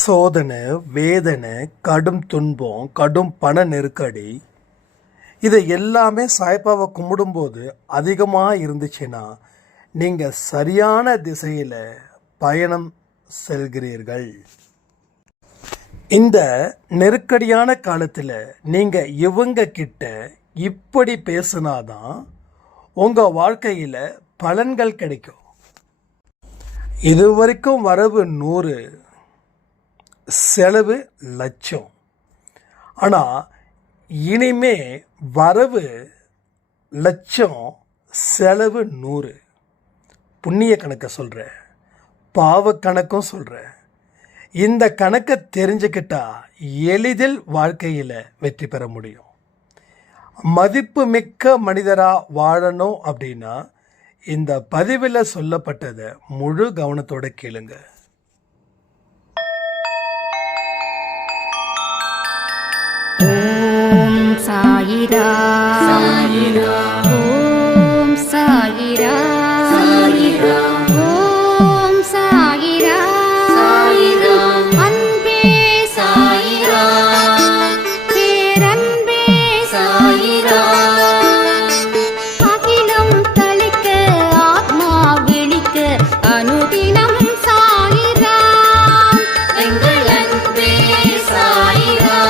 சோதனை, வேதனை, கடும் துன்பம், கடும் பண நெருக்கடி, இதை எல்லாமே சாய்பாவை கும்பிடும்போது அதிகமாக இருந்துச்சுன்னா நீங்கள் சரியான திசையில் பயணம் செல்கிறீர்கள். இந்த நெருக்கடியான காலத்தில் நீங்கள் இவங்க கிட்ட இப்படி பேசினாதான் உங்கள் வாழ்க்கையில் பலன்கள் கிடைக்கும். இதுவரைக்கும் வரவு 100, செலவு 1,00,000. ஆனால் இனிமே வரவு 1,00,000, செலவு 100. புண்ணிய கணக்கை சொல்கிறேன், பாவ கணக்கும் சொல்கிறேன். இந்த கணக்கை தெரிஞ்சுக்கிட்டா எளிதில் வாழ்க்கையில் வெற்றி பெற முடியும். மதிப்பு மிக்க மனிதராக வாழணும் அப்படின்னா இந்த பதிவில் சொல்லப்பட்டதை முழு கவனத்தோட கேளுங்க. ஓம் சாயிரா சாயிரா, ஓம் சாயிரா சாயிரா, ஓம் சாயிரா சாயிரா, அன்பே சாயிரா, பேரன்பே சாயிரா, அகிலம் தளிக்க ஆத்மா விழிக்க அனுதினம் சாயிரா, எங்கள் அன்பே சாயிரா.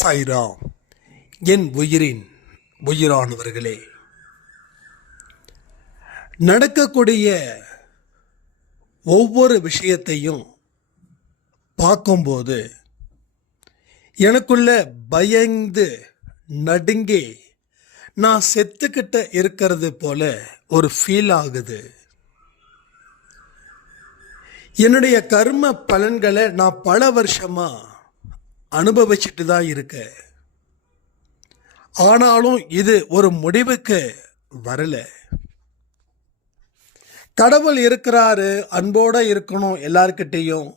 சாய்ராம். என் உயிரின் உயிரானவர்களே, நடக்கக்கூடிய ஒவ்வொரு விஷயத்தையும் பார்க்கும்போது எனக்குள்ள பயந்து நடுங்கி நான் செத்துக்கிட்ட இருக்கிறது போல ஒரு ஃபீல் ஆகுது. என்னுடைய கர்ம பலன்களை நான் பல வருஷமா அனுபவிச்சுட்டு தான் இருக்க. ஆனாலும் இது ஒரு முடிவுக்கு வரல. கடவுள் இருக்கிறாரு, அன்போட இருக்கணும், எல்லார்கிட்டையும்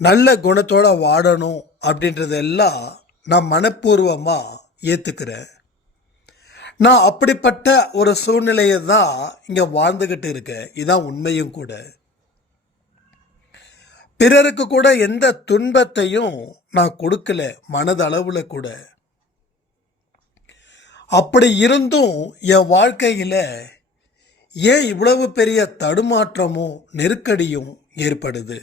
நல்ல குணத்தோட வாழணும் அப்படின்றதெல்லாம் நான் மனப்பூர்வமா ஏத்துக்கிறேன். நான் அப்படிப்பட்ட ஒரு சூழ்நிலையை தான் இங்க வாழ்ந்துகிட்டு இருக்கேன். இதான் உண்மையும் கூட. பிறருக்கு கூட எந்த துன்பத்தையும் நான் கொடுக்கல, மனதளவுல கூட. அப்படி இருந்தும் என் வாழ்க்கையில் ஏன் இவ்வளவு பெரிய தடுமாற்றமும் நெருக்கடியும் ஏற்படுது?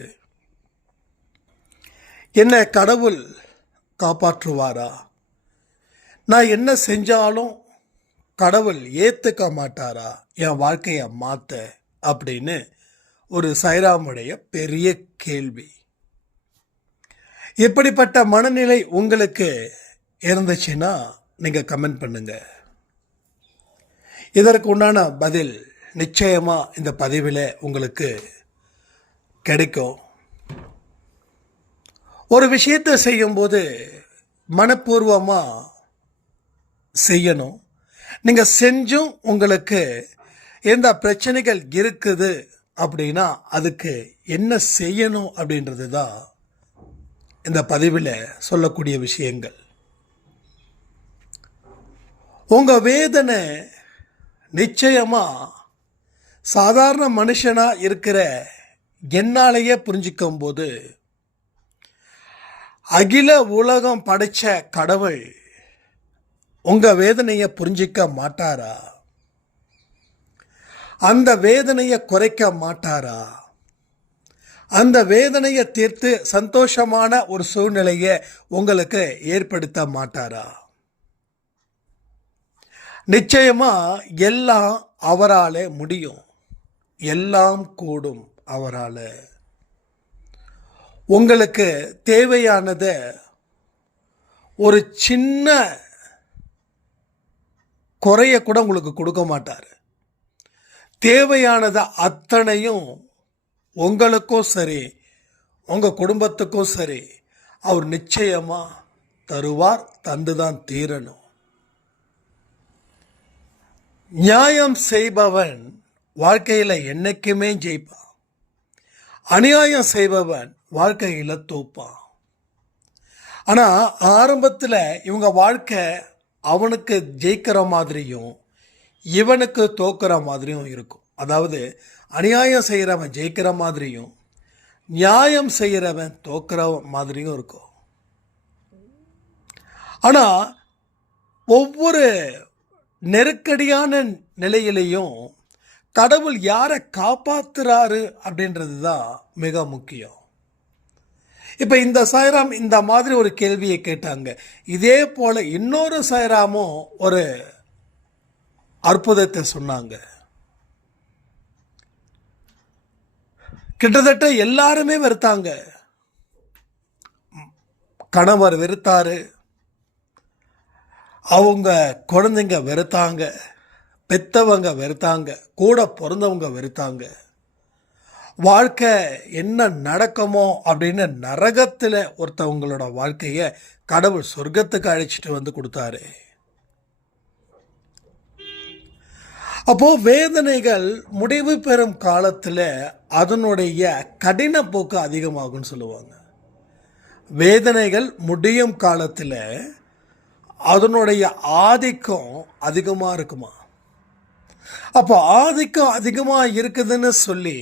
என்ன கடவுள் காப்பாற்றுவாரா? நான் என்ன செஞ்சாலும் கடவுள் ஏற்றுக்க மாட்டாரா என் வாழ்க்கையை மாற்ற அப்படின்னு ஒரு சாய்ராமுடைய பெரிய கேள்வி. இப்படிப்பட்ட மனநிலை உங்களுக்கு இருந்துச்சுன்னா நீங்கள் கமெண்ட் பண்ணுங்க. இதற்கு உண்டான பதில் நிச்சயமா இந்த பதிவில் உங்களுக்கு கிடைக்கும். ஒரு விஷயத்தை செய்யும்போது மனப்பூர்வமாக செய்யணும். நீங்கள் செஞ்சும் உங்களுக்கு எந்த பிரச்சனைகள் இருக்குது அப்படின்னா அதுக்கு என்ன செய்யணும் அப்படின்றது தான் இந்த பதிவில் சொல்லக்கூடிய விஷயங்கள். உங்க வேதனை நிச்சயமா சாதாரண மனுஷனா இருக்கிற என்னாலேயே புரிஞ்சிக்கும் போது அகில உலகம் படைச்ச கடவுள் உங்க வேதனையை புரிஞ்சிக்க மாட்டாரா? அந்த வேதனையை குறைக்க மாட்டாரா? அந்த வேதனையை தீர்த்து சந்தோஷமான ஒரு சூழ்நிலையை உங்களுக்கு ஏற்படுத்த மாட்டாரா? நிச்சயமா எல்லாம் அவரால் முடியும், எல்லாம் கூடும் அவரால். உங்களுக்கு தேவையானத ஒரு சின்ன குறைய கூட உங்களுக்கு கொடுக்க மாட்டார். தேவையானது அத்தனையும் உங்களுக்கும் சரி உங்கள் குடும்பத்துக்கும் சரி அவர் நிச்சயமாக தருவார், தந்துதான் தீரணும். நியாயம் செய்பவன் வாழ்க்கையில் என்னைக்குமே ஜெயிப்பான். அநியாயம் செய்பவன் வாழ்க்கையில் தோப்பான். ஆனால் ஆரம்பத்தில் இவங்க வாழ்க்கை அவனுக்கு ஜெயிக்கிற மாதிரியும் இவனுக்கு தோக்கிற மாதிரியும் இருக்கும். அதாவது அநியாயம் செய்கிறவன் ஜெயிக்கிற மாதிரியும் நியாயம் செய்கிறவன் தோக்கிற மாதிரியும் இருக்கும். ஆனால் ஒவ்வொரு நெருக்கடியான நிலையிலையும் கடவுள் யாரை காப்பாத்துறாரு அப்படின்றது தான் மிக முக்கியம். இப்போ இந்த சாய்ராம் இந்த மாதிரி ஒரு கேள்வியை கேட்டாங்க. இதே போல இன்னொரு சாய்ராமும் ஒரு அற்புதத்தை சொன்னாங்க. கிட்டத்தட்ட எல்லாருமே வெறுத்தாங்க. கணவர் வெறுத்தாரு, அவங்க குழந்தைங்க வெறுத்தாங்க, பெத்தவங்க வெறுத்தாங்க, கூட பிறந்தவங்க வெறுத்தாங்க. வாழ்க்கை என்ன நடக்குமோ அப்படின்னு நரகத்தில் ஒருத்தவங்களோட வாழ்க்கையை கடவுள் சொர்க்கத்துக்கு அழைச்சிட்டு வந்து கொடுத்தாரு. அப்போ வேதனைகள் முடிவு பெறும் காலத்தில் அதனுடைய கடின போக்கு அதிகமாகும்னு சொல்லுவாங்க. வேதனைகள் முடியும் காலத்தில் அதனுடைய ஆதிக்கம் அதிகமாக இருக்குமா. அப்போ ஆதிக்கம் அதிகமாக இருக்குதுன்னு சொல்லி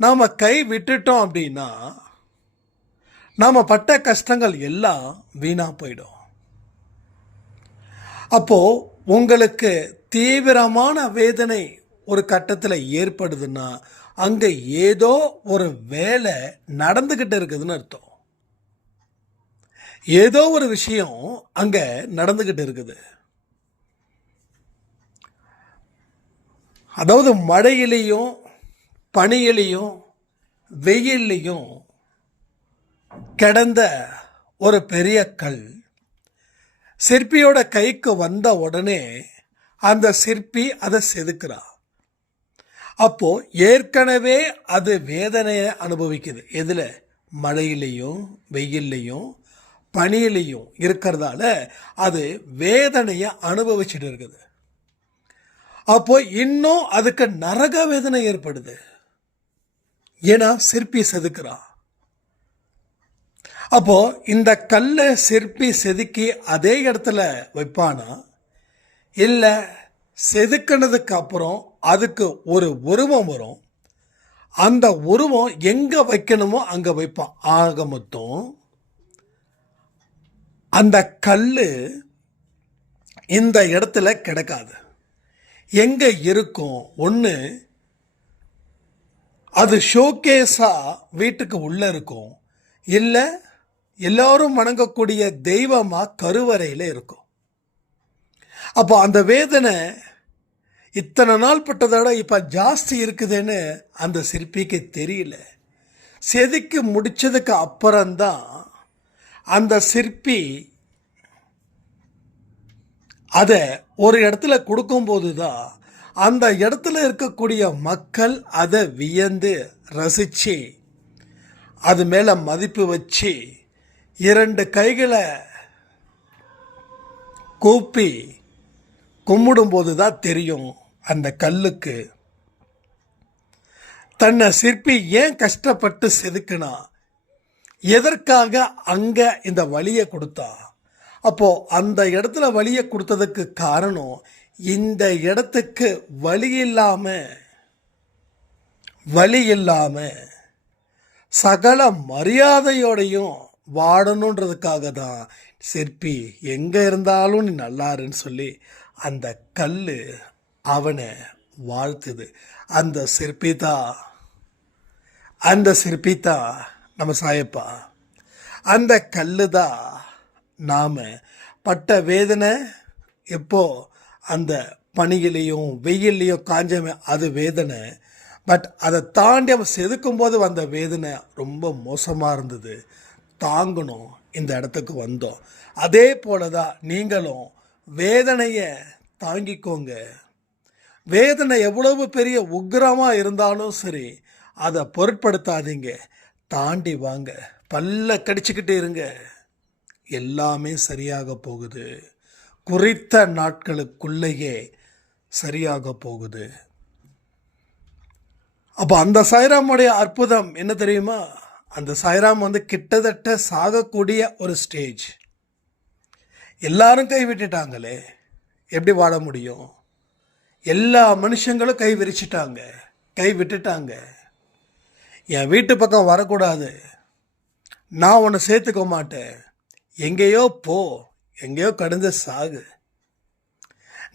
நாம் கை விட்டுட்டோம் அப்படின்னா நாம் பட்ட கஷ்டங்கள் எல்லாம் வீணாக போயிடும். அப்போது உங்களுக்கு தீவிரமான வேதனை ஒரு கட்டத்தில் ஏற்படுதுன்னா அங்கே ஏதோ ஒரு வேலை நடந்துக்கிட்டு இருக்குதுன்னு அர்த்தம். ஏதோ ஒரு விஷயம் அங்கே நடந்துக்கிட்டு இருக்குது. அதாவது மழையிலையும் பனியிலையும் வெயில்லையும் கிடந்த ஒரு பெரிய கல் சிற்பியோட கைக்கு வந்த உடனே அந்த சிற்பி அதை செதுக்குறா. அப்போ ஏற்கனவே அது வேதனையை அனுபவிக்குது. எதில்? மழையிலையும் வெயில்லையும் பனியிலையும் இருக்கிறதால அது வேதனையை அனுபவிச்சுட்டு இருக்குது. அப்போ இன்னும் அதுக்கு நரக வேதனை ஏற்படுது. ஏன்னா சிற்பி செதுக்குறா. அப்போ இந்த கல்லை சிற்பி செதுக்கி அதே இடத்துல வைப்பானா, இல்லை செதுக்கினதுக்கு அப்புறம் அதுக்கு ஒரு உருவம் வரும், அந்த உருவம் எங்கே வைக்கணுமோ அங்கே வைப்பான். ஆக மொத்தம் அந்த கல் இந்த இடத்துல கிடைக்காது. எங்கே இருக்கும்? ஒன்று அது ஷோகேஸாக வீட்டுக்கு உள்ளே இருக்கும், இல்லை எல்லோரும் வணங்கக்கூடிய தெய்வமாக கருவறையில் இருக்கும். அப்போ அந்த வேதனை இத்தனை நாள் பட்டதோட இப்போ ஜாஸ்தி இருக்குதுன்னு அந்த சிற்பிக்கு தெரியல. செதுக்கி முடித்ததுக்கு அப்புறம்தான் அந்த சிற்பி அதை ஒரு இடத்துல கொடுக்கும்போது தான் அந்த இடத்துல இருக்கக்கூடிய மக்கள் அதை வியந்து ரசித்து அது மேலே மதிப்பு வச்சு 2 கைகளை கூப்பி கும்பிடும்போது தான் தெரியும் அந்த கல்லுக்கு தன்னை சிற்பி ஏன் கஷ்டப்பட்டு செதுக்கினா, எதற்காக அங்கே இந்த வழியை கொடுத்தா. அப்போது அந்த இடத்துல வழியை கொடுத்ததுக்கு காரணம் இந்த இடத்துக்கு வழி இல்லாமல் சகல மரியாதையோடையும் வாடணுன்றதுக்காக தான் சிற்பி எங்கே இருந்தாலும் நீ நல்லாருன்னு சொல்லி அந்த கல் அவனை வாழ்த்துது. அந்த சிற்பி தான் நம்ம சாயப்பா. அந்த கல் தான் நாம் பட்ட வேதனை. எப்போ அந்த பனியிலையும் வெயில்லையும் காஞ்சமே அது வேதனை. பட் அதை தாண்டி அவன் செதுக்கும் போது வந்த வேதனை ரொம்ப மோசமாக இருந்தது. தாங்கணும், இந்த இடத்துக்கு வந்தோம். அதே போல தான் நீங்களும் வேதனையை தாங்கிக்கோங்க. வேதனை எவ்வளவு பெரிய உக்கிரமாக இருந்தாலும் சரி, அதை பொருட்படுத்தாதீங்க. தாண்டி வாங்க, பல்ல கடிச்சுக்கிட்டே இருங்க. எல்லாமே சரியாக போகுது. குறித்த நாட்களுக்குள்ளேயே சரியாக போகுது. அப்போ அந்த சாய்ராமுடைய அற்புதம் என்ன தெரியுமா? அந்த சாய்ராம் கிட்டத்தட்ட சாகக்கூடிய ஒரு ஸ்டேஜ். எல்லாரும் கைவிட்டுட்டாங்களே, எப்படி வாழ முடியும்? எல்லா மனுஷங்களும் கை விரிச்சிட்டாங்க, கை விட்டுட்டாங்க. என் வீட்டு பக்கம் வரக்கூடாது, நான் உன்னை சேர்த்துக்க மாட்டேன், எங்கேயோ போ, எங்கேயோ கடந்து சாகு,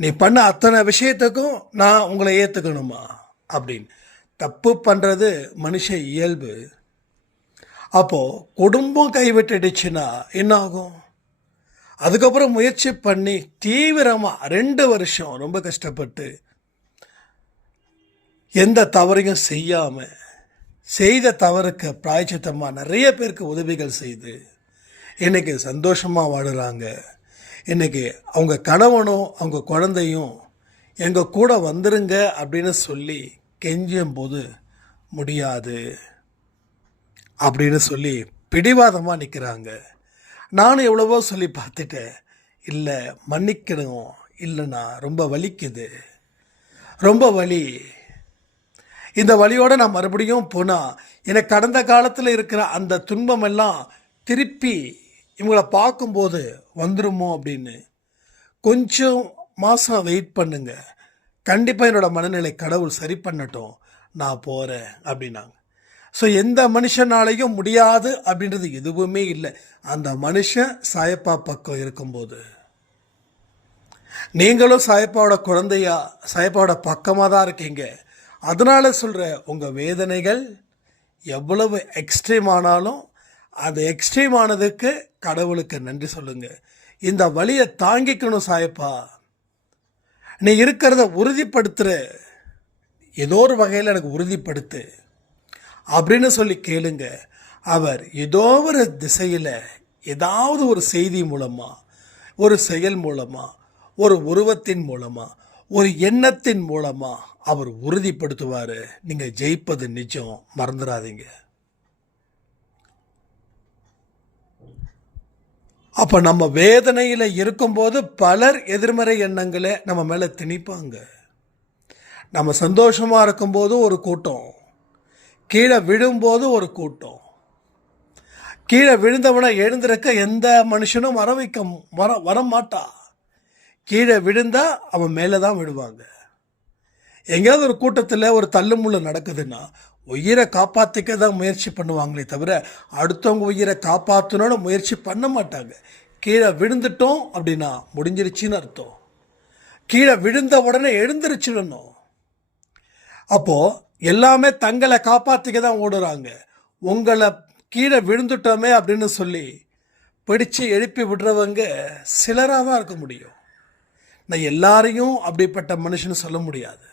நீ பண்ண அத்தனை விஷயத்துக்கும் நான் உங்களை ஏற்றுக்கணுமா அப்படின்னு. தப்பு பண்ணுறது மனுஷ இயல்பு. அப்போது குடும்பம் கைவிட்டுடுச்சுன்னா என்ன ஆகும்? அதுக்கப்புறம் முயற்சி பண்ணி தீவிரமாக 2 வருஷம் ரொம்ப கஷ்டப்பட்டு எந்த தவறையும் செய்யாமல் செய்த தவறுக்கு பிராயச்சித்தமாக நிறைய பேருக்கு உதவிகள் செய்து இன்றைக்கி சந்தோஷமாக வாழுறாங்க. இன்றைக்கி அவங்க கணவனும் அவங்க குழந்தையும் எங்கள் கூட வந்துருங்க அப்படின்னு சொல்லி கெஞ்சும் போது முடியாது அப்படின்னு சொல்லி பிடிவாதமாக நிற்கிறாங்க. நானும் எவ்வளவோ சொல்லி பார்த்துட்டேன், இல்லை மன்னிக்கணும், இல்லைண்ணா ரொம்ப வலிக்குது, ரொம்ப வலி, இந்த வலியோடு நான் மறுபடியும் போனால் எனக்கு கடந்த காலத்தில் இருக்கிற அந்த துன்பமெல்லாம் திருப்பி இவங்களை பார்க்கும்போது வந்துடுமோ அப்படின்னு. கொஞ்சம் மாதம் வெயிட் பண்ணுங்க, கண்டிப்பாக என்னோடய மனநிலை கடவுள் சரி பண்ணட்டும், நான் போகிறேன் அப்படின்னாங்க. ஸோ எந்த மனுஷனாலையும் முடியாது அப்படின்றது எதுவுமே இல்லை. அந்த மனுஷன் சாயப்பா பக்கம் இருக்கும்போது நீங்களும் சாயப்பாவோட குழந்தையா சாயப்பாவோட பக்கமாக தான் இருக்கீங்க. அதனால சொல்கிற உங்கள் வேதனைகள் எவ்வளவு எக்ஸ்ட்ரீம் ஆனாலும் அந்த எக்ஸ்ட்ரீம் ஆனதுக்கு கடவுளுக்கு நன்றி சொல்லுங்கள். இந்த வலியை தாங்கிக்கணும் சாயப்பா, நீ இருக்கிறத உறுதிப்படுத்துகிற, ஏதோ ஒரு வகையில் எனக்கு உறுதிப்படுத்து அப்படின்னு சொல்லி கேளுங்க. அவர் ஏதோ ஒரு திசையில் ஏதாவது ஒரு செய்தி மூலமாக, ஒரு செயல் மூலமாக, ஒரு உருவத்தின் மூலமாக, ஒரு எண்ணத்தின் மூலமாக அவர் உறுதிப்படுத்துவார். நீங்கள் ஜெயிப்பது நிஜம், மறந்துடாதீங்க. அப்போ நம்ம வேதனையில் இருக்கும்போது பலர் எதிர்மறை எண்ணங்களை நம்ம மேலே திணிப்பாங்க. நம்ம சந்தோஷமாக இருக்கும்போது ஒரு கூட்டம், கீழே விழும்போது ஒரு கூட்டம். கீழே விழுந்தவனை எழுந்திருக்க எந்த மனுஷனும் வரமாட்டா. கீழே விழுந்தா அவன் மேலே தான் விடுவாங்க. எங்கேயாவது ஒரு கூட்டத்தில் ஒரு தள்ளுமுள்ளு நடக்குதுன்னா உயிரை காப்பாற்றிக்க தான் முயற்சி பண்ணுவாங்களே தவிர அடுத்தவங்க உயிரை காப்பாற்றணும்னு முயற்சி பண்ண மாட்டாங்க. கீழே விழுந்துட்டோம் அப்படின்னா முடிஞ்சிருச்சுன்னு அர்த்தம். கீழே விழுந்த உடனே எழுந்திருச்சிடணும். அப்போது எல்லாமே தங்களை காப்பாற்றிக்க தான் ஓடுறாங்க. உங்களை கீழே விழுந்துட்டோமே அப்படின்னு சொல்லி பிடிச்சு எழுப்பி விடுறவங்க சிலராக தான் இருக்க முடியும். நான் எல்லாரையும் அப்படிப்பட்ட மனுஷன்னு சொல்ல முடியாது.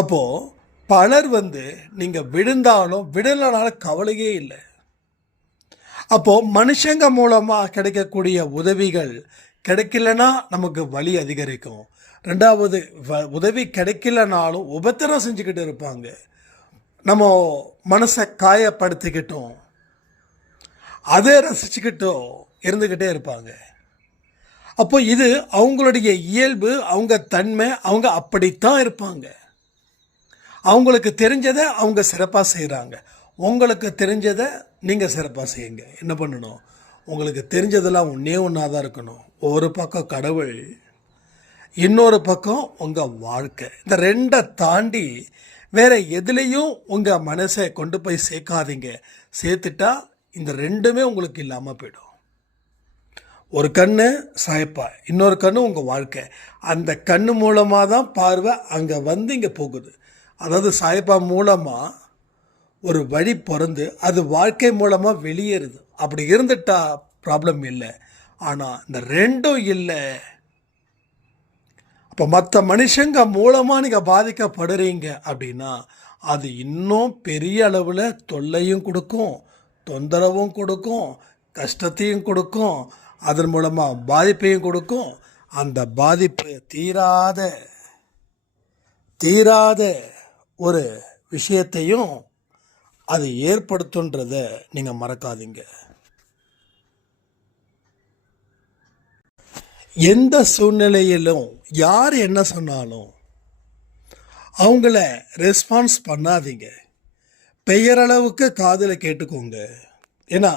அப்போது பலர் நீங்கள் விழுந்தாலும் விடலனாலும் கவலையே இல்லை. அப்போது மனுஷங்க மூலமாக கிடைக்கக்கூடிய உதவிகள் கிடைக்கலனா நமக்கு வலி அதிகரிக்கும். 2வது உதவி கிடைக்கலனாலும் உபத்திரம் செஞ்சுக்கிட்டு இருப்பாங்க. நம்ம மனசை காயப்படுத்திக்கிட்டோம், அதை ரசிச்சுக்கிட்டோம் இருந்துக்கிட்டே இருப்பாங்க. அப்போ இது அவங்களுடைய இயல்பு, அவங்க தன்மை, அவங்க அப்படித்தான் இருப்பாங்க. அவங்களுக்கு தெரிஞ்சதை அவங்க சிறப்பாக செய்கிறாங்க. உங்களுக்கு தெரிஞ்சதை நீங்கள் சிறப்பாக செய்யுங்க. என்ன பண்ணணும்? உங்களுக்கு தெரிஞ்சதெல்லாம் ஒன்றா தான் இருக்கணும். ஒரு பக்கம் கடவுள், இன்னொரு பக்கம் உங்கள் வாழ்க்கை. இந்த 2 தாண்டி வேறு எதுலேயும் உங்கள் மனசை கொண்டு போய் சேர்க்காதீங்க. சேர்த்துட்டா இந்த 2மே உங்களுக்கு இல்லாமல் போயிடும். ஒரு கண்ணு சாயப்பா, இன்னொரு கண்ணு உங்கள் வாழ்க்கை. அந்த கண்ணு மூலமாக தான் பார்வை அங்கே இங்கே போகுது. அதாவது சாயப்பா மூலமாக ஒரு வழி பிறந்து அது வாழ்க்கை மூலமாக வெளியேறுது. அப்படி இருந்துட்டா ப்ராப்ளம் இல்லை. ஆனால் இந்த 2ம் இல்லை. அப்போ மற்ற மனுஷங்க மூலமாக நீங்கள் பாதிக்கப்படுறீங்க அப்படின்னா அது இன்னும் பெரிய அளவில் தொல்லையும் கொடுக்கும், தொந்தரவும் கொடுக்கும், கஷ்டத்தையும் கொடுக்கும், அதன் மூலமாக பாதிப்பையும் கொடுக்கும். அந்த பாதிப்பு தீராத தீராத ஒரு விஷயத்தையும் அது ஏற்படுத்துன்றத நீங்கள் மறக்காதீங்க. எந்த சூழ்நிலையிலும் யார் என்ன சொன்னாலும் அவங்கள ரெஸ்பான்ஸ் பண்ணாதீங்க. பெயரளவுக்கு காதில் கேட்டுக்கோங்க. ஏன்னா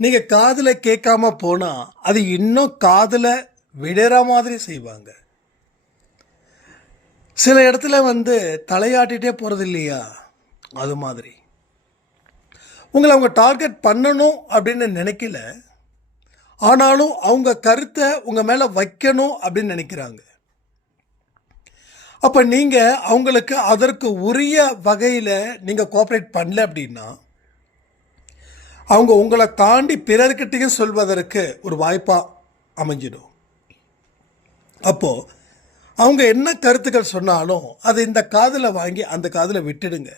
நீங்கள் காதில் கேட்காம போனால் அது இன்னும் காதில் விடுற மாதிரி செய்வாங்க. சில இடத்துல தலையாட்டிகிட்டே போகிறது இல்லையா, அது மாதிரி உங்களை அவங்க டார்கெட் பண்ணணும் அப்படின்னு நினைக்கல, ஆனாலும் அவங்க கருத்தை உங்கள் மேலே வைக்கணும் அப்படின்னு நினைக்கிறாங்க. அப்போ நீங்கள் அவங்களுக்கு அதற்கு உரிய வகையில் நீங்கள் கோஆப்ரேட் பண்ணல அப்படின்னா அவங்க உங்களை தாண்டி பிறர்கிட்டையும் சொல்வதற்கு ஒரு வாய்ப்பாக அமைஞ்சிடும். அப்போது அவங்க என்ன கருத்துக்கள் சொன்னாலும் அதை இந்த காதில் வாங்கி அந்த காதில் விட்டுடுங்க.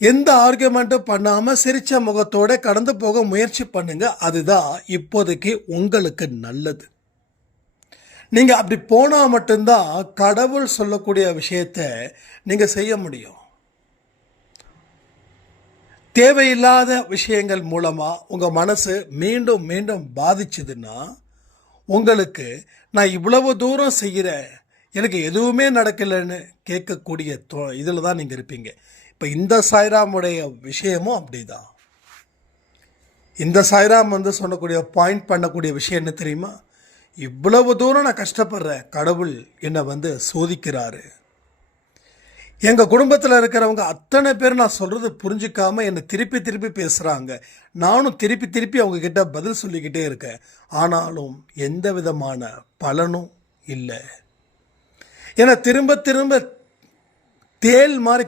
எந்த ஆர்கியூமெண்ட்டும் பண்ணாமல் சிரிச்ச முகத்தோடு கடந்து போக முயற்சி பண்ணுங்க. அதுதான் இப்போதைக்கு உங்களுக்கு நல்லது. நீங்கள் அப்படி போனால் மட்டும்தான் கடவுள் சொல்லக்கூடிய விஷயத்தை நீங்கள் செய்ய முடியும். தேவையில்லாத விஷயங்கள் மூலமாக உங்கள் மனசு மீண்டும் மீண்டும் பாதிச்சுதுன்னா உங்களுக்கு நான் இவ்வளவு தூரம் செய்கிறேன், எனக்கு எதுவுமே நடக்கலைன்னு கேட்கக்கூடிய இதில் தான் நீங்கள் இருப்பீங்க. இப்போ இந்த சாய்ராமுடைய விஷயமும் அப்படி தான். இந்த சாய்ராம் சொல்லக்கூடிய பாயிண்ட் பண்ணக்கூடிய விஷயம் என்ன தெரியுமா? இவ்வளவு தூரம் நான் கஷ்டப்படுறேன், கடவுள் என்னை சோதிக்கிறாரு. எங்கள் குடும்பத்தில் இருக்கிறவங்க அத்தனை பேர் நான் சொல்கிறது புரிஞ்சிக்காமல் என்னை திருப்பி திருப்பி பேசுகிறாங்க. நானும் திருப்பி திருப்பி அவங்கக்கிட்ட பதில் சொல்லிக்கிட்டே இருக்கேன். ஆனாலும் எந்த விதமான பலனும் இல்லை. ஏன்னா திரும்ப திரும்ப தேல் மாதிரி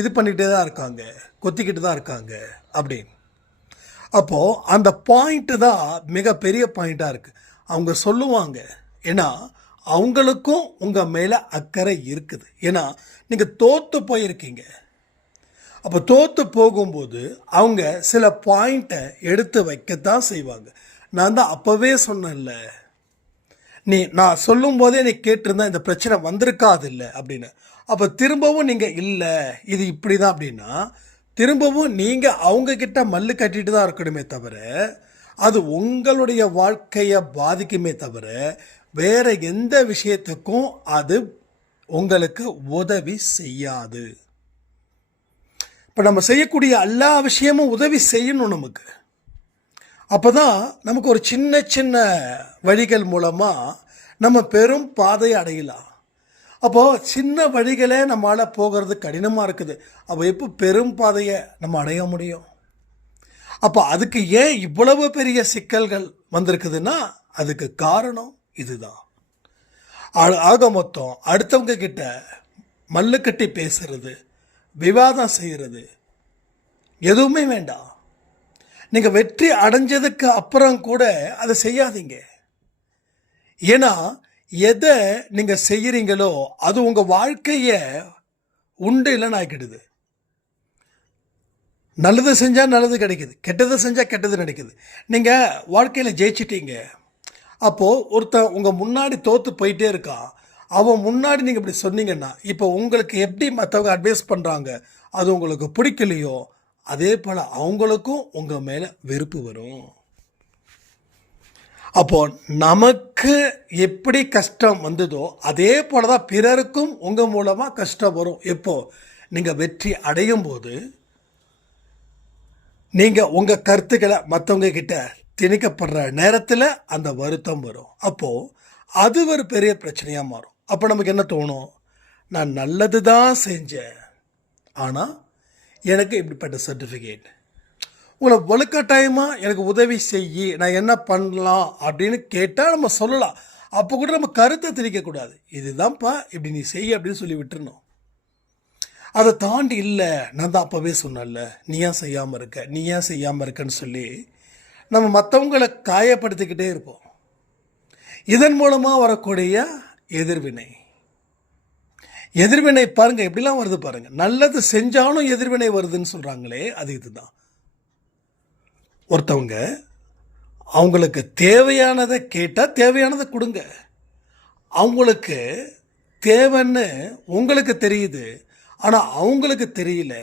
இது பண்ணிக்கிட்டே தான் இருக்காங்க, கொத்திக்கிட்டு தான் இருக்காங்க அப்படின்னு. அப்போது அந்த பாயிண்ட்டு தான் மிகப்பெரிய பாயிண்ட்டாக இருக்குது. அவங்க சொல்லுவாங்க, ஏன்னா அவங்களுக்கும் உங்கள் மேலே அக்கறை இருக்குது. ஏன்னா நீங்கள் தோற்று போயிருக்கீங்க. அப்போ தோற்று போகும்போது அவங்க சில பாயிண்ட்டை எடுத்து வைக்கத்தான் செய்வாங்க. நான் தான் அப்போவே சொன்னேன்ல, நான் சொல்லும் போதே நீ கேட்டிருந்தா இந்த பிரச்சனை வந்திருக்காது இல்லை அப்படின்னு. அப்போ திரும்பவும் நீங்கள் இல்லை இது இப்படி தான் அப்படின்னா திரும்பவும் நீங்கள் அவங்கக்கிட்ட மல்லு கட்டிட்டு தான் இருக்கணுமே தவிர அது உங்களுடைய வாழ்க்கையை பாதிக்குமே தவிர வேற எந்த விஷயத்துக்கும் அது உங்களுக்கு உதவி செய்யாது. இப்போ நம்ம செய்யக்கூடிய எல்லா விஷயமும் உதவி செய்யணும் நமக்கு. அப்போ தான் நமக்கு ஒரு சின்ன சின்ன வழிகள் மூலமாக நம்ம பெரும் பாதையை அடையலாம். அப்போது சின்ன வழிகளே நம்மளால் போகிறது கடினமாக இருக்குது. அப்போ எப்போ பெரும் பாதையை நம்ம அடைய முடியும்? அப்போ அதுக்கு ஏன் இவ்வளவு பெரிய சிக்கல்கள் வந்திருக்குதுன்னா அதுக்கு காரணம் இதுதான். ஆக மொத்தம் அடுத்தவங்க கிட்ட மல்லு கட்டி பேசுறது, விவாதம் செய்கிறது எதுவுமே வேண்டாம். நீங்கள் வெற்றி அடைஞ்சதுக்கு அப்புறம் கூட அதை செய்யாதீங்க. ஏன்னா எதை நீங்கள் செய்கிறீங்களோ அது உங்கள் வாழ்க்கையை உண்டு இல்லைன்னு ஆக்கிடுது. நல்லது செஞ்சால் நல்லது கிடைக்குது, கெட்டது செஞ்சால் கெட்டது கிடைக்குது. நீங்கள் வாழ்க்கையில் ஜெயிச்சிட்டீங்க. அப்போது ஒருத்தன் உங்கள் முன்னாடி தோற்று போயிட்டே இருக்கான், அவன் முன்னாடி நீங்கள் இப்படி சொன்னீங்கன்னா இப்போ உங்களுக்கு எப்படி மற்றவங்க அட்வைஸ் பண்ணுறாங்க அது உங்களுக்கு பிடிக்கலையோ அதே போல் அவங்களுக்கும் உங்கள் மேலே வெறுப்பு வரும். அப்போது நமக்கு எப்படி கஷ்டம் வந்ததோ அதே போல் தான் பிறருக்கும் உங்கள் மூலமாக கஷ்டம் வரும். எப்போது நீங்கள் வெற்றி அடையும் போது நீங்கள் உங்கள் கருத்துக்களை மற்றவங்க கிட்ட திணிக்கப்படுற நேரத்தில் அந்த வருத்தம் வரும். அப்போது அது ஒரு பெரிய பிரச்சனையாக மாறும். அப்போ நமக்கு என்ன தோணும்? நான் நல்லது தான் செஞ்சேன், ஆனால் எனக்கு இப்படிப்பட்ட சர்டிஃபிகேட். உங்களை வலுக்கட்டாயமாக எனக்கு உதவி செய்யி நான் என்ன பண்ணலாம் அப்படின்னு கேட்டால் நம்ம சொல்லலாம். அப்போ கூட நம்ம கருத்தை திணிக்கக்கூடாது. இதுதான்ப்பா இப்படி நீ செய்ய அப்படின்னு சொல்லி விட்டுருணும். அதை தாண்டி இல்லை நான் தான் அப்போவே சொன்னேன்ல நீ ஏன் செய்யாமல் இருக்கன்னு சொல்லி நம்ம மற்றவங்களை காயப்படுத்திக்கிட்டே இருப்போம். இதன் மூலமாக வரக்கூடிய எதிர்வினை பாருங்கள் எப்படிலாம் வருது பாருங்கள். நல்லது செஞ்சாலும் எதிர்வினை வருதுன்னு சொல்கிறாங்களே அது இதுதான். ஒருத்தவங்க அவங்களுக்கு தேவையானதை கேட்டால் தேவையானதை கொடுங்க. அவங்களுக்கு தேவைன்னு உங்களுக்கு தெரியுது, ஆனால் அவங்களுக்கு தெரியல.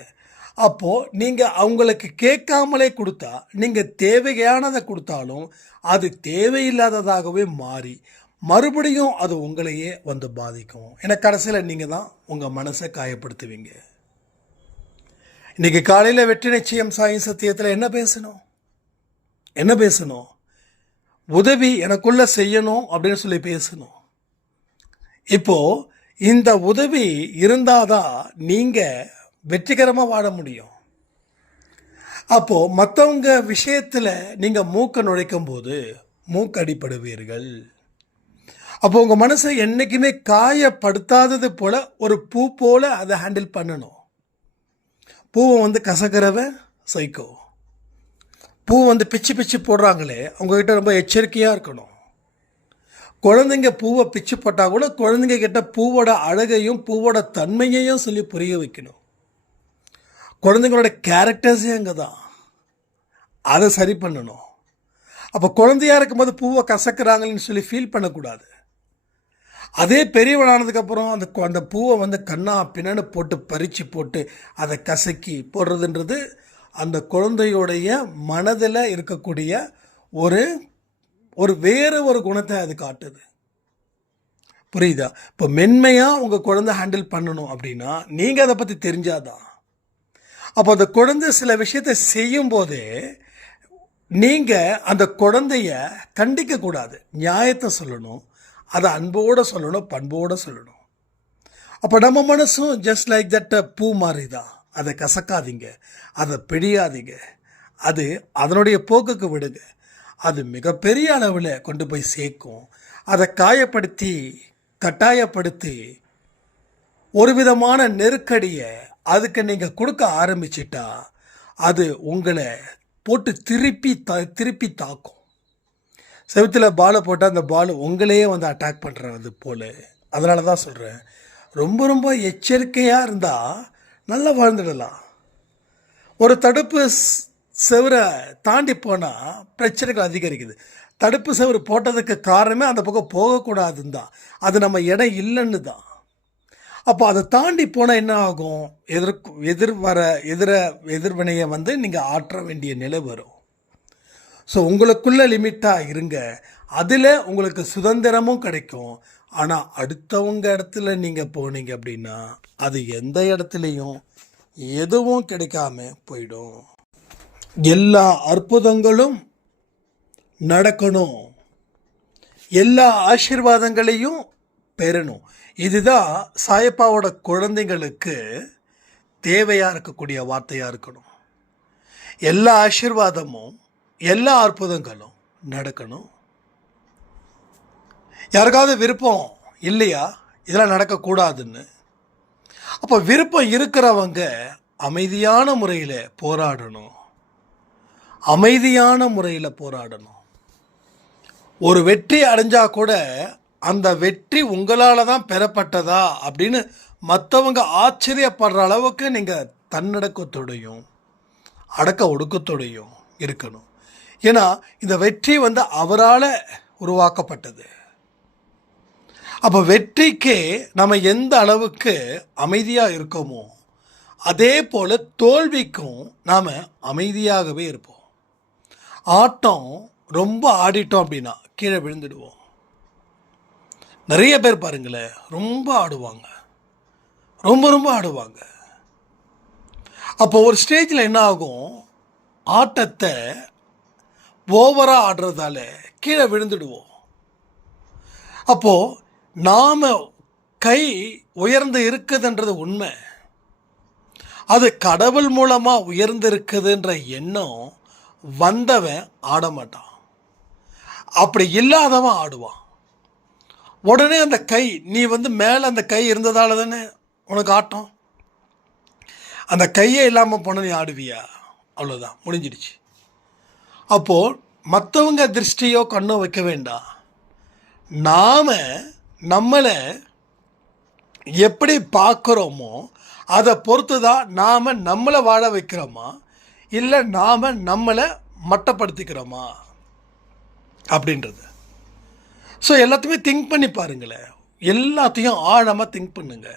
அப்போது நீங்கள் அவங்களுக்கு கேட்காமலே கொடுத்தா, நீங்கள் தேவையானதை கொடுத்தாலும் அது தேவையில்லாததாகவே மாறி மறுபடியும் அது உங்களையே வந்து பாதிக்கும். ஏன்னா கடைசியில் நீங்கள் தான் உங்கள் மனசை காயப்படுத்துவீங்க. இன்றைக்கி காலையில் வெற்றி நிச்சயம் சாயும் சத்தியத்தில் என்ன பேசணும்? உதவி எனக்குள்ளே செய்யணும் அப்படின்னு சொல்லி பேசணும். இப்போது இந்த உதவி இருந்தால் தான் நீங்கள் வெற்றிகரமாக வாழ முடியும். அப்போது மற்றவங்க விஷயத்தில் நீங்கள் மூக்க நுழைக்கும் போது மூக்கடிப்படுவீர்கள். அப்போ உங்கள் மனசை என்றைக்குமே காயப்படுத்தாதது போல் ஒரு பூ போல் அதை ஹேண்டில் பண்ணணும். பூவை வந்து கசக்கிறவன் சைக்கோ. பூ வந்து பிச்சு போடுறாங்களே, அவங்கக்கிட்ட ரொம்ப எச்சரிக்கையாக இருக்கணும். குழந்தைங்க பூவை பிச்சு போட்டால் கூட குழந்தைங்க கிட்ட பூவோட அழகையும் பூவோட தன்மையையும் சொல்லி புரிய வைக்கணும். குழந்தைங்களோட கேரக்டர்ஸே அங்கே தான், அதை சரி பண்ணணும். அப்போ குழந்தையாக இருக்கும்போது பூவை கசக்கிறாங்கன்னு சொல்லி ஃபீல் பண்ணக்கூடாது. அதே பெரியவனானதுக்கப்புறம் அந்த பூவை வந்து கண்ணா பின்னான்னு பறித்து போட்டு அதை கசக்கி போடுறதுன்றது அந்த குழந்தையோடைய மனதில் இருக்கக்கூடிய ஒரு வேறு ஒரு குணத்தை அது காட்டுது. புரியுதா? இப்போ மென்மையாக உங்கள் குழந்தை ஹேண்டில் பண்ணணும் அப்படின்னா நீங்கள் அதை பற்றி தெரிஞ்சாதான். அப்போ அந்த குழந்தை சில விஷயத்தை செய்யும்போதே நீங்கள் அந்த குழந்தைய கண்டிக்கக்கூடாது, நியாயத்தை சொல்லணும், அதை அன்போடு சொல்லணும், பண்போடு சொல்லணும். அப்போ நம்ம மனசும் ஜஸ்ட் லைக் தட் பூ மாதிரி தான். அதை கசக்காதீங்க, அதை பிடியாதீங்க, அது அதனுடைய போக்குக்கு விடுங்க. அது மிகப்பெரிய அளவில் கொண்டு போய் சேர்க்கும். அதை காயப்படுத்தி கட்டாயப்படுத்தி ஒரு விதமான நெருக்கடியை அதுக்கு நீங்கள் கொடுக்க ஆரம்பிச்சிட்டா அது உங்களை போட்டு திருப்பி தாக்கும். செவுத்தில் பாலை போட்டால் அந்த பால் உங்களையே வந்து அட்டாக் பண்ணுறது போல். அதனால தான் சொல்கிறேன், ரொம்ப எச்சரிக்கையாக இருந்தால் நல்லா வாழ்ந்துடலாம். ஒரு தடுப்பு செவரை தாண்டி போனால் பிரச்சனைகள் அதிகரிக்குது. தடுப்பு செவரு போட்டதுக்கு காரணமே அந்த பக்கம் போகக்கூடாதுன்னு தான், அது நம்ம இடம் இல்லைன்னு தான். அப்போ அதை தாண்டி போனால் என்ன ஆகும்? எதிர்வினையை வந்து நீங்கள் ஆற்ற வேண்டிய நிலை வரும். ஸோ உங்களுக்குள்ள லிமிட்டாக இருங்க, அதில் உங்களுக்கு சுதந்திரமும் கிடைக்கும். ஆனால் அடுத்தவங்க இடத்துல நீங்கள் போனீங்க அப்படின்னா அது எந்த இடத்துலையும் எதுவும் கிடைக்காம போயிடும். எல்லா அற்புதங்களும் நடக்கணும், எல்லா ஆசீர்வாதங்களையும் பெறணும். இதுதான் சாயப்பாவோட குழந்தைங்களுக்கு தேவையாக இருக்கக்கூடிய வார்த்தையாக இருக்கணும். எல்லா ஆசீர்வாதமும் எல்லா அற்புதங்களும் நடக்கணும். யாருக்காவது விருப்பம் இல்லையா இதெல்லாம் நடக்கக்கூடாதுன்னு? அப்போ விருப்பம் இருக்கிறவங்க அமைதியான முறையில் போராடணும். ஒரு வெற்றி அடைஞ்சா கூட அந்த வெற்றி உங்களால் தான் பெறப்பட்டதா அப்படின்னு மற்றவங்க ஆச்சரியப்படுற அளவுக்கு நீங்கள் தன்னடக்கத்தோடையும் அடக்க ஒடுக்கத்தோடையும் இருக்கணும். ஏன்னா இந்த வெற்றி வந்து அவரால் உருவாக்கப்பட்டது. அப்போ வெற்றிக்கு நம்ம எந்த அளவுக்கு அமைதியாக இருக்கோமோ அதே போல் தோல்விக்கும் நாம் அமைதியாகவே இருப்போம். ஆட்டம் ரொம்ப ஆடிட்டோம் அப்படின்னா கீழே விழுந்துடுவோம். நிறைய பேர் பாருங்களேன், ரொம்ப ஆடுவாங்க. அப்போ ஒரு ஸ்டேஜில் என்ன ஆகும், ஆட்டத்தை ஓவராக ஆடுறதால கீழே விழுந்துடுவோம். அப்போது நாம் கை உயர்ந்து இருக்குதுன்றது உண்மை, அது கடவுள் மூலமாக உயர்ந்து இருக்குதுன்ற எண்ணம் வந்தவன் ஆட மாட்டான். அப்படி இல்லாதவன் ஆடுவான். உடனே அந்த கை, நீ வந்து மேலே அந்த கை இருந்ததால தானே உனக்கு ஆட்டம். அந்த கையே இல்லாமல் போன நீ ஆடுவியா? அவ்வளோதான், முடிஞ்சிடுச்சு. அப்போது மற்றவங்க திருஷ்டியோ கண்ணோ வைக்க வேண்டாம். நாம் நம்மளை எப்படி பார்க்குறோமோ அதை பொறுத்து தான் நாம் நம்மளை வாழ வைக்கிறோமா இல்லை நாம் நம்மளை மட்டப்படுத்திக்கிறோமா அப்படின்றது. ஸோ எல்லாத்தையுமே திங்க் பண்ணி பாருங்களேன். எல்லாத்தையும் ஆழமாக திங்க் பண்ணுங்க.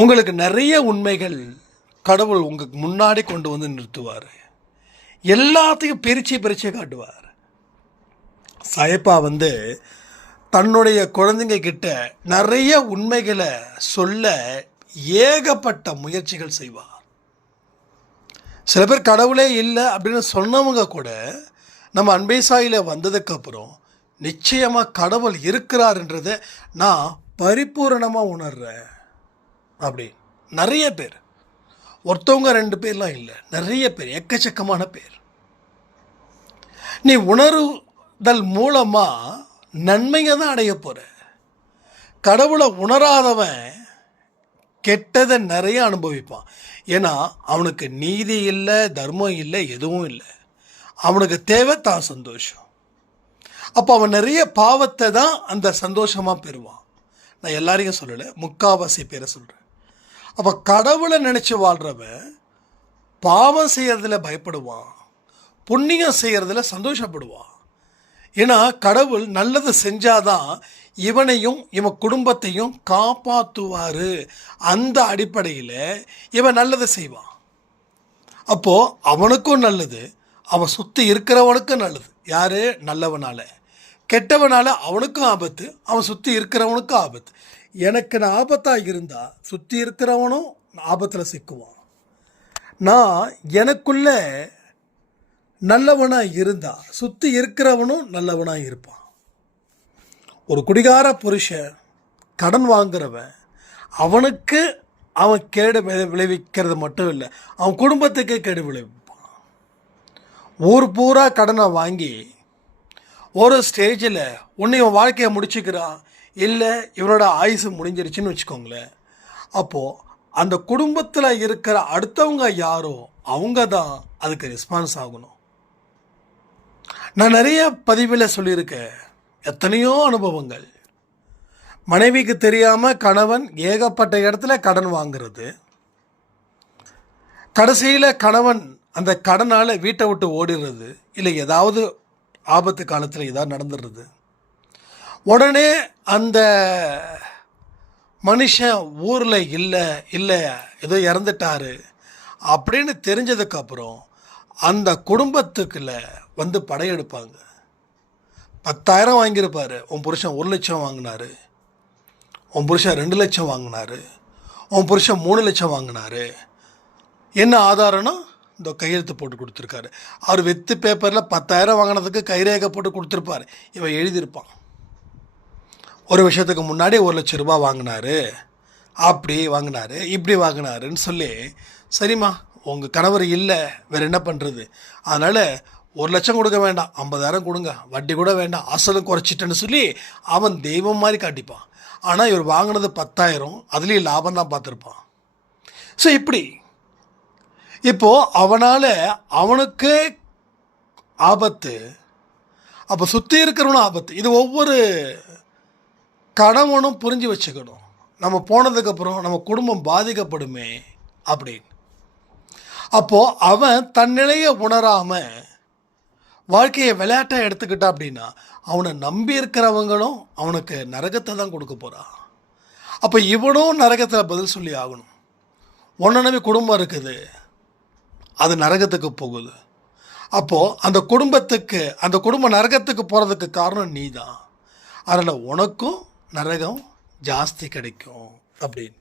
உங்களுக்கு நிறைய உண்மைகள் கடவுள் உங்களுக்கு முன்னாடி கொண்டு வந்து நிறுத்துவார். எல்லாத்தையும் பிரித்து காட்டுவார். சாயப்பா தன்னுடைய குழந்தைங்க கிட்ட நிறைய உண்மைகளை சொல்ல ஏகப்பட்ட முயற்சிகள் செய்வார். சில பேர் கடவுளே இல்லை அப்படின்னு சொன்னவங்க கூட நம்ம அன்பே சாயில வந்ததுக்கப்புறம் நிச்சயமாக கடவுள் இருக்கிறாருன்றதை நான் பரிபூரணமாக உணர்றேன் அப்படி நிறைய பேர், ஒருத்தவங்க 2 பேர்லாம் இல்லை, நிறைய பேர், எக்கச்சக்கமான பேர். நீ உணர்தல் மூலமாக நன்மையை தான் அடைய போகிற. கடவுளை உணராதவன் கெட்டதை நிறைய அனுபவிப்பான். ஏன்னா அவனுக்கு நீதி இல்லை, தர்மம் இல்லை, எதுவும் இல்லை. அவனுக்கு தேவை தான் சந்தோஷம். அப்போ அவன் நிறைய பாவத்தை தான் அந்த சந்தோஷமாக பெறுவான். நான் எல்லாரையும் சொல்லலை, முக்காவாசி பேரை சொல்கிறேன். அப்போ கடவுளை நினச்சி வாழ்கிறவன் பாவம் செய்கிறதுல பயப்படுவான், புண்ணியம் செய்கிறதுல சந்தோஷப்படுவான். ஏன்னா கடவுள் நல்லது செஞ்சாதான் இவனையும் இவன் குடும்பத்தையும் காப்பாற்றுவார். அந்த அடிப்படையில் இவன் நல்லது செய்வான். அப்போது அவனுக்கும் நல்லது, அவன் சுற்றி இருக்கிறவனுக்கும் நல்லது. யார்? நல்லவனால். கெட்டவனால் அவனுக்கும் ஆபத்து, அவன் சுற்றி இருக்கிறவனுக்கும் ஆபத்து. எனக்கு நான் ஆபத்தாக இருந்தால் சுற்றி இருக்கிறவனும் ஆபத்தில் சிக்குவான். நான் எனக்குள்ள நல்லவனாக இருந்தால் சுற்றி இருக்கிறவனும் நல்லவனாக இருப்பான். ஒரு குடிகார புருஷன் கடன் வாங்குறவன் அவனுக்கு அவன் கேடு விளைவிக்கிறது மட்டும் இல்லை, அவன் குடும்பத்துக்கே கேடு விளைவிப்பான். ஊர் பூரா கடனை வாங்கி ஒரு ஸ்டேஜில் ஒன்று இவன் வாழ்க்கையை முடிச்சுக்கிறான், இல்லை இவனோட ஆயுசு முடிஞ்சிருச்சுன்னு வச்சுக்கோங்களேன். அப்போது அந்த குடும்பத்தில் இருக்கிற அடுத்தவங்க யாரோ அவங்க தான் அதுக்கு ரெஸ்பான்ஸ் ஆகணும். நான் நிறைய பதிவில் சொல்லியிருக்கேன், எத்தனையோ அனுபவங்கள். மனைவிக்கு தெரியாமல் கணவன் ஏகப்பட்ட இடத்துல கடன் வாங்கிறது, கடைசியில் கணவன் அந்த கடனால் வீட்டை விட்டு ஓடிடுறது, இல்லை ஏதாவது ஆபத்து காலத்தில் ஏதாவது நடந்துடுறது. உடனே அந்த மனுஷன் ஊரில் இல்லை ஏதோ இறந்துட்டாரு அப்படின்னு தெரிஞ்சதுக்கப்புறம் அந்த குடும்பத்துக்குள்ள படையெடுப்பாங்க. 10,000 வாங்கியிருப்பார், உன் புருஷன் 1 லட்சம் வாங்கினாரு, உன் புருஷன் 2 லட்சம் வாங்கினாரு, உன் புருஷன் 3 லட்சம் வாங்கினாரு. என்ன ஆதாரம்னா இந்த கையெழுத்து போட்டு கொடுத்துருக்காரு. அவர் வெத்து பேப்பரில் 10,000 வாங்கினதுக்கு கைரேகை போட்டு கொடுத்துருப்பார். இவன் எழுதியிருப்பான், ஒரு விஷயத்துக்கு முன்னாடி 1 லட்சம் ரூபா வாங்கினாரு, அப்படி வாங்கினாரு, இப்படி வாங்கினாருன்னு சொல்லி. சரிம்மா, உங்கள் கணவர் இல்லை, வேறு என்ன பண்ணுறது, அதனால் 1 லட்சம் கொடுக்க வேண்டாம், 50,000 கொடுங்க, வட்டி கூட வேண்டாம், அசலும் குறைச்சிட்டேன்னு சொல்லி அவன் தெய்வம் மாதிரி காட்டிப்பான். ஆனால் இவர் வாங்கினது 10,000, அதுலேயும் லாபம் தான் பார்த்துருப்பான். ஸோ இப்படி இப்போது அவனால் அவனுக்கே ஆபத்து, அப்போ சுற்றி இருக்கிறவனும் ஆபத்து. இது ஒவ்வொரு கணவனும் புரிஞ்சு வச்சுக்கணும். நம்ம போனதுக்கப்புறம் நம்ம குடும்பம் பாதிக்கப்படுமே அப்படின்னு. அப்போது அவன் தன் நிலையை உணராமல் வாழ்க்கையை விளையாட்டாக எடுத்துக்கிட்டா அப்படின்னா அவனை நம்பி இருக்கிறவங்களும் அவனுக்கு நரகத்தை தான் கொடுக்க போகிறான். அப்போ இவனும் நரகத்தில் பதில் சொல்லி ஆகணும். ஒன்றை நம்பி குடும்பம் இருக்குது, அது நரகத்துக்கு போகுது. அப்போது அந்த குடும்பம் நரகத்துக்கு போகிறதுக்கு காரணம் நீ தான். அதனால் உனக்கும் நரகம் ஜாஸ்தி கிடைக்கும் அப்படின்னு.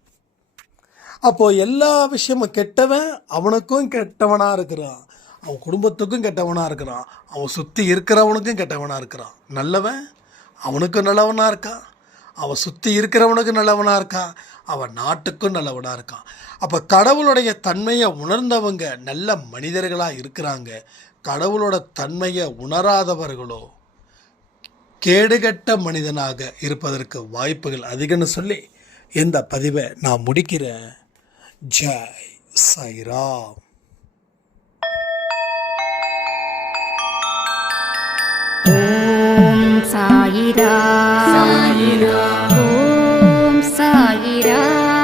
அப்போது எல்லா விஷயமும் கெட்டவன் அவனுக்கும் கெட்டவனாக இருக்கிறான், அவன் குடும்பத்துக்கும் கெட்டவனாக இருக்கிறான், அவன் சுற்றி இருக்கிறவனுக்கும் கெட்டவனாக இருக்கிறான். நல்லவன் அவனுக்கும் நல்லவனாக இருக்கான், அவன் சுற்றி இருக்கிறவனுக்கும் நல்லவனாக இருக்கான், அவன் நாட்டுக்கும் நல்லவனாக இருக்கான். அப்போ கடவுளுடைய தன்மையை உணர்ந்தவங்க நல்ல மனிதர்களாக இருக்கிறாங்க. கடவுளோட தன்மையை உணராதவர்களோ கேடுகட்ட மனிதனாக இருப்பதற்கு வாய்ப்புகள் அதிகம்னு சொல்லி இந்த பதிவை நான் முடிக்கிறேன். ஜெய் சாய்ராம். ஓம் சாயிராம். ஓம் சாயிராம்.